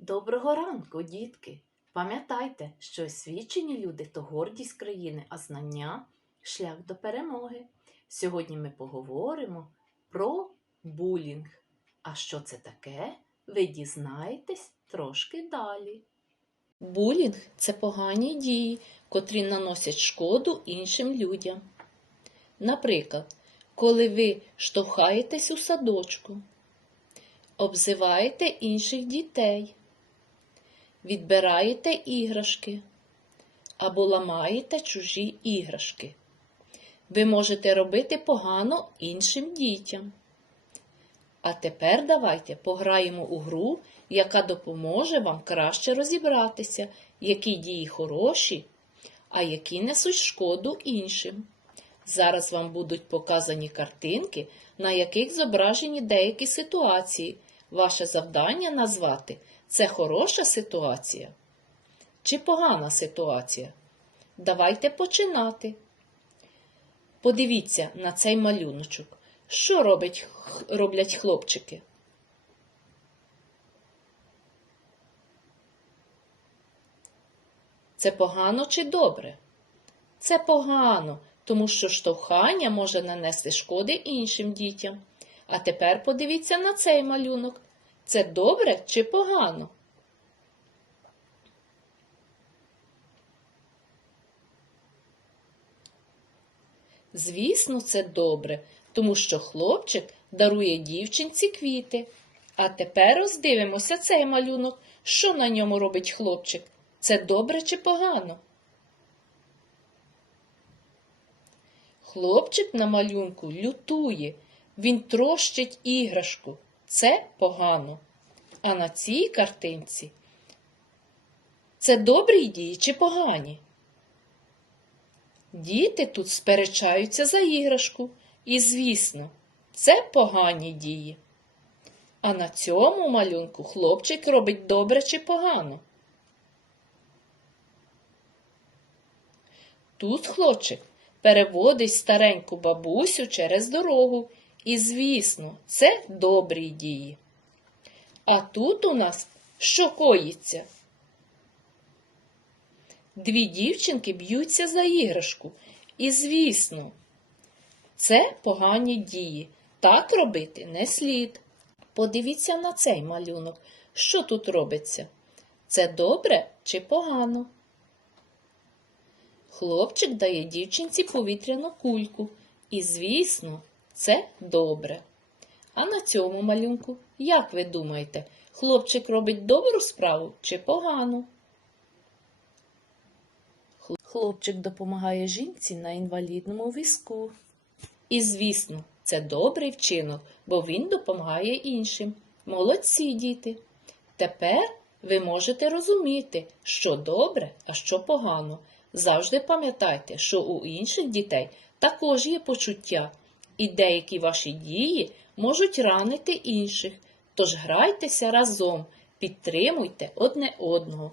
Доброго ранку, дітки! Пам'ятайте, що освічені люди то гордість країни, а знання шлях до перемоги. Сьогодні ми поговоримо про булінг. А що це таке? Ви дізнаєтесь трошки далі. Булінг це погані дії, котрі наносять шкоду іншим людям. Наприклад, коли ви штовхаєтесь у садочку, обзиваєте інших дітей, відбираєте іграшки або ламаєте чужі іграшки. Ви можете робити погано іншим дітям. А тепер давайте пограємо у гру, яка допоможе вам краще розібратися, які дії хороші, а які несуть шкоду іншим. Зараз вам будуть показані картинки, на яких зображені деякі ситуації. Ваше завдання назвати це хороша ситуація чи погана ситуація. Давайте починати. Подивіться на цей малюночок. Що робить, роблять хлопчики? Це погано чи добре? Це погано, тому що штовхання може нанести шкоди іншим дітям. А тепер подивіться на цей малюнок. Це добре чи погано? Звісно, це добре, тому що хлопчик дарує дівчинці квіти. А тепер роздивимося цей малюнок. Що на ньому робить хлопчик? Це добре чи погано? Хлопчик на малюнку лютує, він трощить іграшку. Це погано. А на цій картинці це добрі дії чи погані? Діти тут сперечаються за іграшку, і, звісно, це погані дії. А на цьому малюнку хлопчик робить добре чи погано. Тут хлопчик переводить стареньку бабусю через дорогу, і, звісно, це добрі дії. А тут у нас що коїться? Дві дівчинки б'ються за іграшку. І, звісно, це погані дії. Так робити не слід. Подивіться на цей малюнок. Що тут робиться? Це добре чи погано? Хлопчик дає дівчинці повітряну кульку. І, звісно, це добре. А на цьому малюнку, як ви думаєте, хлопчик робить добру справу чи погану? Хлопчик допомагає жінці на інвалідному візку. І, звісно, це добрий вчинок, бо він допомагає іншим. Молодці діти. Тепер ви можете розуміти, що добре, а що погано. Завжди пам'ятайте, що у інших дітей також є почуття, і деякі ваші дії можуть ранити інших. Тож грайтеся разом, підтримуйте одне одного.